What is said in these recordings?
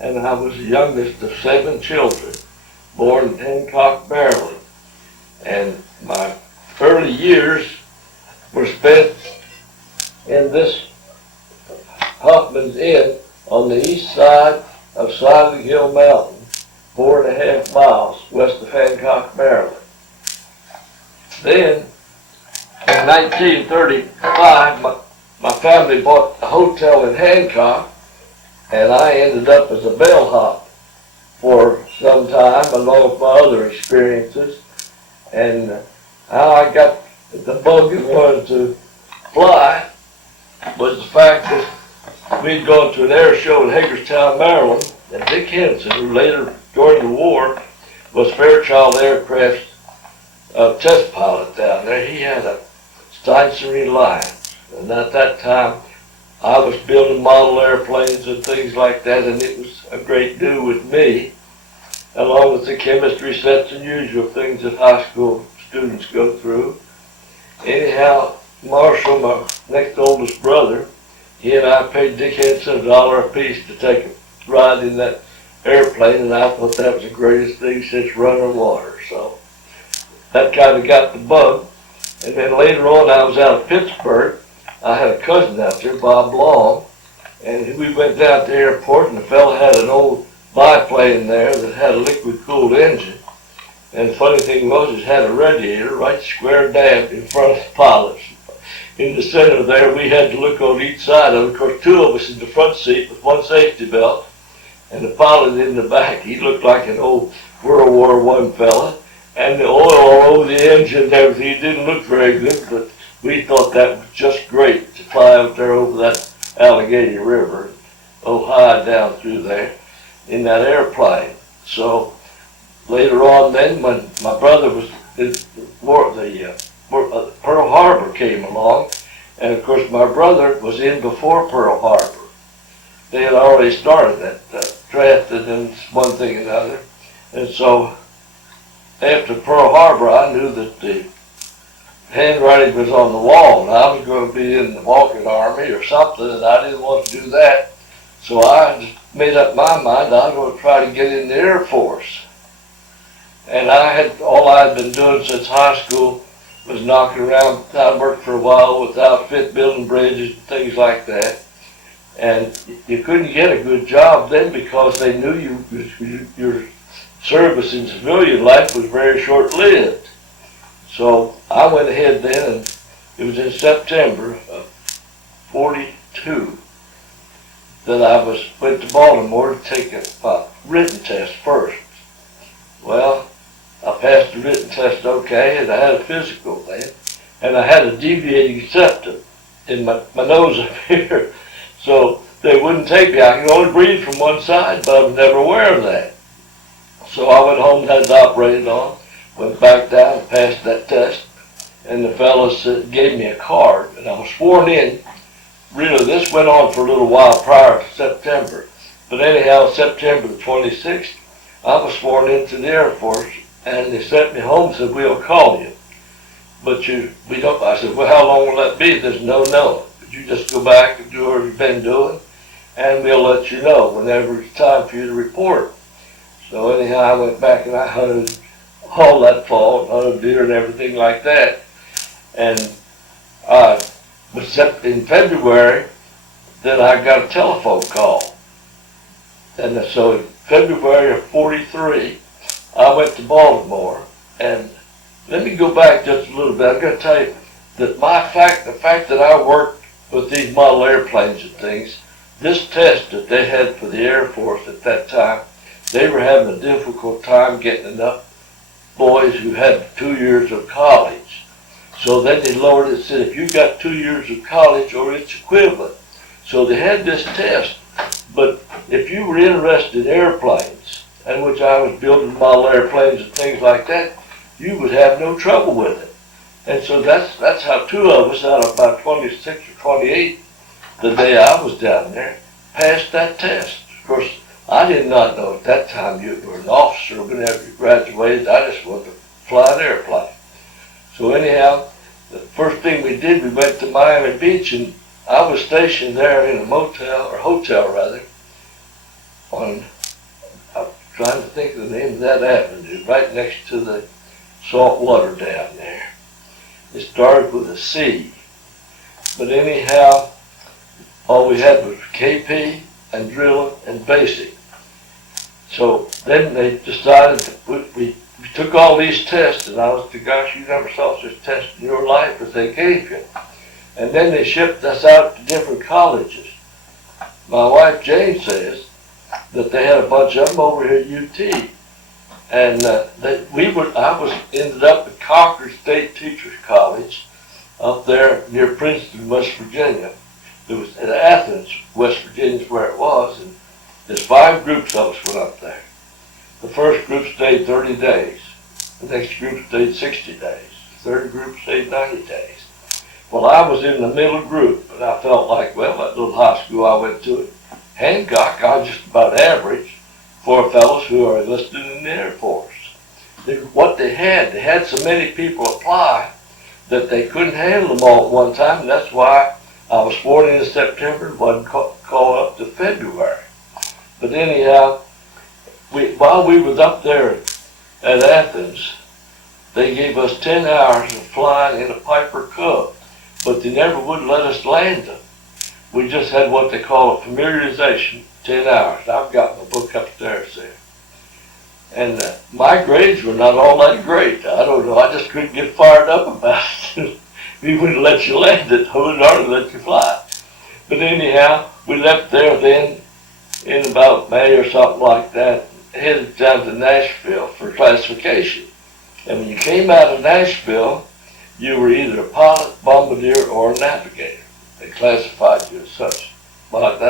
and I was the youngest of 7 children, born in Hancock, Maryland. And my early years were spent in this Hoffman's Inn on the east side of Sliding Hill Mountain, 4.5 miles west of Hancock, Maryland. Then, in 1935, my family bought a hotel in Hancock, and I ended up as a bellhop for some time, along with my other experiences. And how I got the bug and wanted to fly was the fact that we'd gone to an air show in Hagerstown, Maryland, and Dick Henson, who later, during the war, was Fairchild Aircraft's test pilot down there. He had a Steinsery line, and at that time I was building model airplanes and things like that, and it was a great do with me, along with the chemistry sets and usual things that high school students go through. Anyhow, Marshall, my next oldest brother, he and I paid Dick Henson $1 apiece to take a ride in that airplane, and I thought that was the greatest thing since running water. So that kind of got the bug. And then later on, I was out of Pittsburgh. I had a cousin out there, Bob Long, and we went down to the airport, and the fella had an old biplane there that had a liquid-cooled engine. And the funny thing was, it had a radiator right square dab in front of the pilots. In the center there, we had to look on each side of it. Of course, 2 of us in the front seat with 1 safety belt, and the pilot in the back. He looked like an old World War I fella. And the oil all over the engine and everything, it didn't look very good, but we thought that was just great to fly out there over that Allegheny River, Ohio down through there in that airplane. So later on then, when my brother was Pearl Harbor came along, and of course my brother was in before Pearl Harbor. They had already started that draft and one thing and another, and so after Pearl Harbor, I knew that the handwriting was on the wall, and I was going to be in the walking army or something, and I didn't want to do that. So I just made up my mind I was going to try to get in the Air Force. And all I had been doing since high school was knocking around. I worked for a while with outfit, building bridges and things like that. And you couldn't get a good job then because they knew your service in civilian life was very short-lived. So I went ahead then, and it was in September of 42 that I went to Baltimore to take a written test first. Well, I passed the written test okay, and I had a physical then, and I had a deviating septum in my nose up here, so they wouldn't take me. I could only breathe from one side, but I was never aware of that. So I went home and had it operated on, went back down and passed that test, and the fellows gave me a card, and I was sworn in. Really, this went on for a little while prior to September, but anyhow, September the 26th, I was sworn into the Air Force, and they sent me home and said, "We'll call you." But we don't. I said, "Well, how long will that be?" There's no. But you just go back and do what you've been doing, and we'll let you know whenever it's time for you to report. So anyhow, I went back and I hunted all that fall, hunted deer and everything like that. And in February, then I got a telephone call. And so in February of 43, I went to Baltimore. And let me go back just a little bit. I'm going to tell you that the fact that I worked with these model airplanes and things, this test that they had for the Air Force at that time, they were having a difficult time getting enough boys who had 2 years of college. So then they lowered it and said, if you've got 2 years of college or its equivalent. So they had this test, but if you were interested in airplanes, and which I was building model airplanes and things like that, you would have no trouble with it. And so that's how 2 of us out of about 26 or 28, the day I was down there, passed that test. Of course, I did not know at that time you were an officer whenever you graduated. I just wanted to fly an airplane. So anyhow, the first thing we did, we went to Miami Beach, and I was stationed there in a hotel on, I'm trying to think of the name of that avenue, right next to the salt water down there. It started with a C. But anyhow, all we had was KP and drilling and basic. So then they decided that we took all these tests, and I was, gosh, you never saw such tests in your life as they gave you. And then they shipped us out to different colleges. My wife Jane says that they had a bunch of them over here at UT. And I ended up at Concord State Teachers College up there near Princeton, West Virginia. It was at Athens, West Virginia is where it was, and there's 5 groups of us went up there. The first group stayed 30 days. The next group stayed 60 days. The third group stayed 90 days. Well, I was in the middle group, and I felt like, well, that little high school I went to, Hancock, I was just about average for fellows who are enlisted in the Air Force. What they had so many people apply that they couldn't handle them all at one time, and that's why I was sworn in September and wasn't called up to February. But anyhow, while we was up there at Athens, they gave us 10 hours of flying in a Piper Cub, but they never would let us land them. We just had what they call a familiarization, 10 hours. I've got my book upstairs there. And my grades were not all that great. I don't know, I just couldn't get fired up about it. We wouldn't let you land it, we would hardly let you fly. But anyhow, we left there then in about May or something like that, headed down to Nashville for classification. And when you came out of Nashville, you were either a pilot, bombardier, or a navigator. They classified you as such. But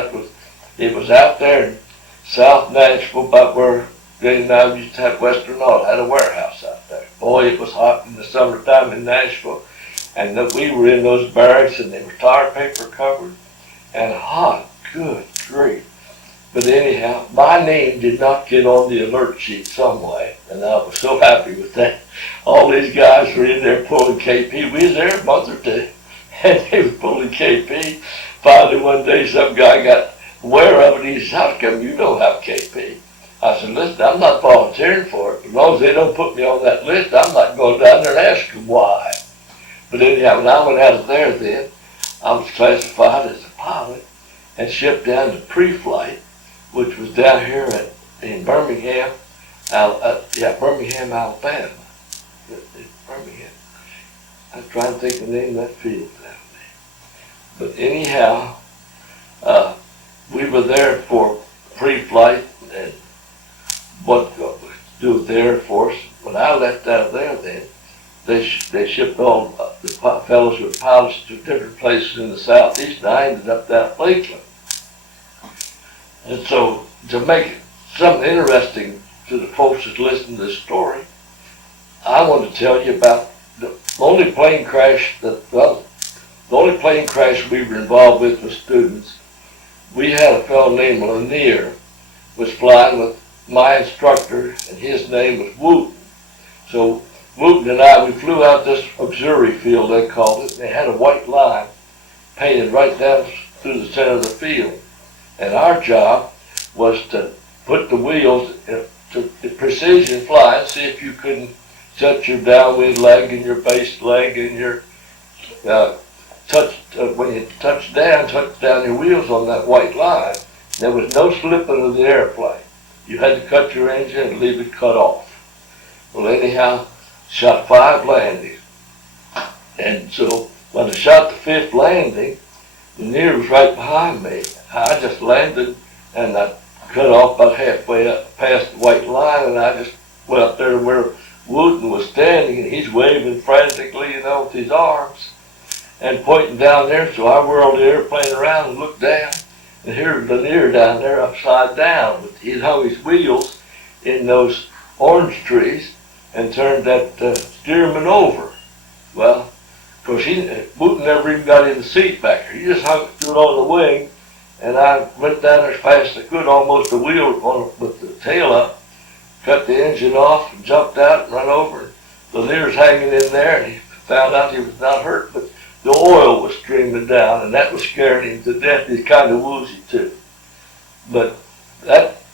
it was out there in South Nashville, about where Jane and I used to have Western Auto, had a warehouse out there. Boy, it was hot in the summertime in Nashville. And that we were in those barracks, and they were tar paper covered and hot, good grief. But anyhow, my name did not get on the alert sheet some way, and I was so happy with that. All these guys were in there pulling KP. We was there a month or two, and they were pulling KP. Finally, one day, some guy got aware of it. He said, "How come you don't have KP?" I said, "Listen, I'm not volunteering for it. As long as they don't put me on that list, I'm not going down there and ask them why." But anyhow, when I went out of there then, I was classified as a pilot and shipped down to pre-flight, which was down here in Birmingham, Birmingham, Alabama. Birmingham. I'm trying to think of the name of that field down there. But anyhow, we were there for pre-flight and what to do with the Air Force. When I left out of there then, they shipped all the fellows who were pilots to different places in the Southeast, and I ended up down at Lakeland. And so, to make it something interesting to the folks that listen to this story, I want to tell you about the only plane crash we were involved with students. We had a fellow named Lanier was flying with my instructor, and his name was Wooten. So Wooten and I, we flew out this auxiliary field, they called it. They had a white line painted right down through the center of the field. And our job was to put the wheels to precision flying, see if you couldn't set your downwind leg and your base leg and your when you touch down your wheels on that white line. There was no slipping of the airplane. You had to cut your engine and leave it cut off. Well, anyhow, shot 5 landings. And so when I shot the 5th landing, the Lanier was right behind me. I just landed and I cut off about halfway up past the white line, and I just went up there where Wooten was standing, and he's waving frantically, with his arms and pointing down there. So I whirled the airplane around and looked down, and here's Lanier down there upside down. He'd hung his wheels in those orange trees and turned that steerman over. Well, of course, Wooten never even got in the seat back there. He just hung it on the wing, and I went down there as fast as I could, almost a wheel with the tail up, cut the engine off, and jumped out and run over. Lanier's hanging in there, and he found out he was not hurt, but the oil was streaming down, and that was scaring him to death. He's kind of woozy too. But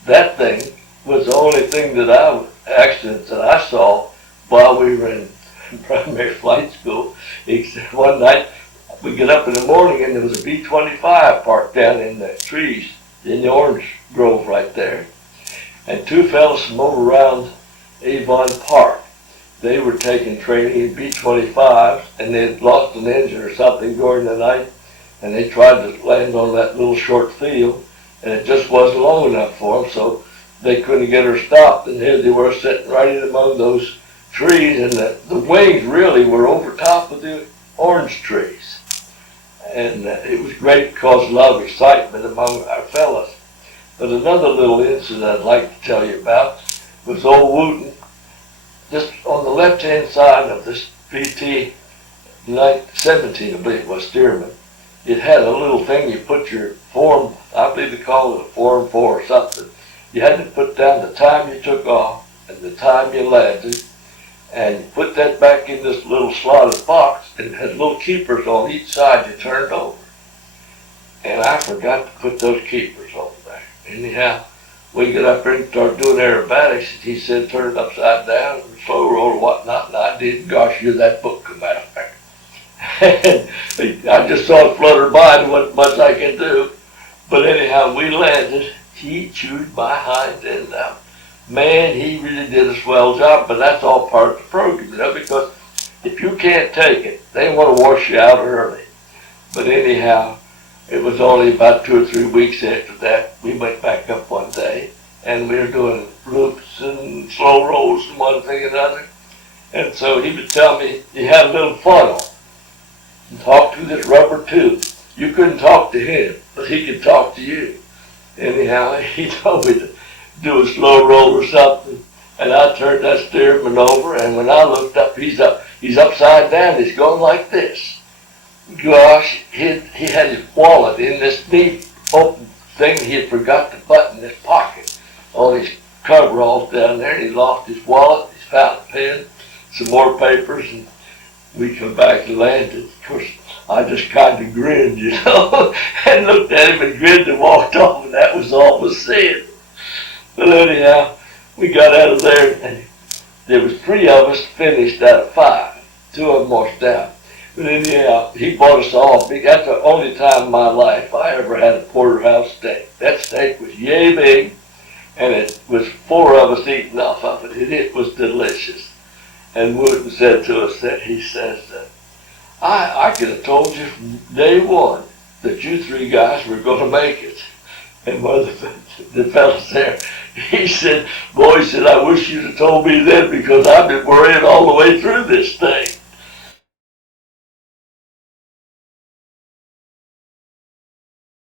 that thing was the only thing accidents that I saw while we were in primary flight school. Except one night, we get up in the morning and there was a B-25 parked down in the trees in the orange grove right there. And two fellas from over around Avon Park, they were taking training in B-25s and they had lost an engine or something during the night, and they tried to land on that little short field, and it just wasn't long enough for them, so they couldn't get her stopped, and here they were sitting right in among those trees, and the wings really were over top of the orange trees. And it was great, caused a lot of excitement among our fellas. But another little incident I'd like to tell you about was old Wooten. Just on the left-hand side of this VT 17, I believe it was, Stearman, it had a little thing you put your form, I believe they call it a form 4 or something. You had to put down the time you took off and the time you landed, and you put that back in this little slotted box, and it had little keepers on each side you turned over. And I forgot to put those keepers over there. Anyhow, we get up there and start doing aerobatics, and he said turn it upside down, and slow roll or whatnot, and I did. Gosh, that book come out there. And I just saw it flutter by, and wasn't much I could do. But anyhow, we landed. He chewed my hind end out. Man, he really did a swell job, but that's all part of the program, because if you can't take it, they want to wash you out early. But anyhow, it was only about 2 or 3 weeks after that, we went back up one day, and we were doing loops and slow rolls and one thing and another. And so he would tell me, you had a little fun on, and talk to this rubber tube. You couldn't talk to him, but he could talk to you. Anyhow, he told me to do a slow roll or something, and I turned that steerman over, and when I looked up, he's upside down, he's going like this. Gosh, he had his wallet in this neat open thing. He had forgot to button his pocket. All his coveralls down there, and he lost his wallet, his fountain pen, some more papers, and we come back and landed. Of course, I just kind of grinned, and looked at him and grinned and walked off, and that was all was said. But anyhow, we got out of there, and there was 3 of us finished out of 5. 2 of them washed out. But anyhow, he bought us all. That's the only time in my life I ever had a porterhouse steak. That steak was yay big, and it was 4 of us eating off of it, and it was delicious. And Wooten said to us that he says, I could have told you from day one that you 3 guys were going to make it. And one of the fellas there, he said, boy, he said, I wish you'd have told me then, because I've been worrying all the way through this thing.